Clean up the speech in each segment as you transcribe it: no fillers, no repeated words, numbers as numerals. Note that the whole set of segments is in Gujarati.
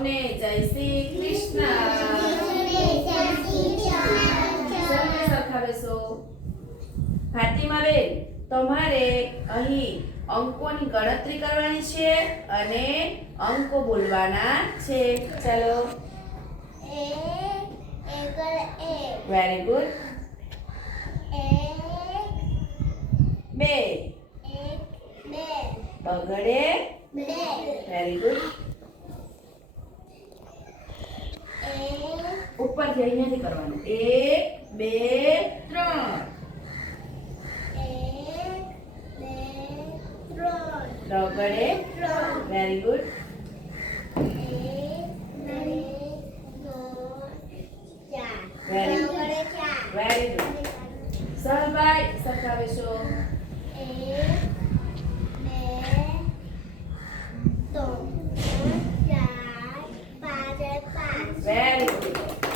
સૌને જય શ્રી કૃષ્ણ. સૌને સરખા બેસો. ફાતિમાબેન, તમારે અહીં અંકોની ગણતરી કરવાની છે અને અંકો બોલવાના છે. ચાલો. Very good. 2 બગડે. Very good. ઉપરથી અહીંયાથી કરવાનું. 1 2 3 બગડે. Very good. 1 2 3 very good. સહભાઈ સરખા બેસો. 1 2 3 4 5 વેરી ગુડ.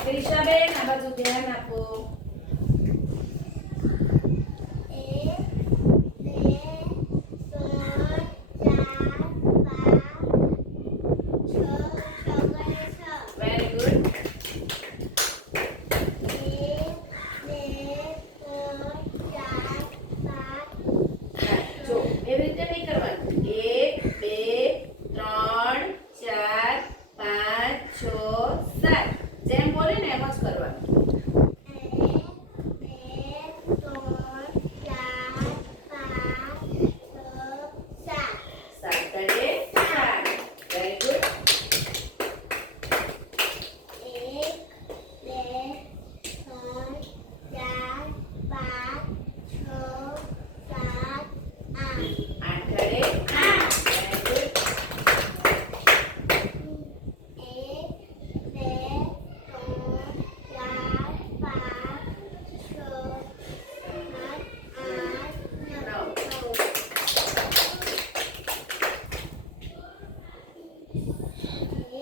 ત્રિશાબેન, આ બાજુ ધ્યાન આપો. 1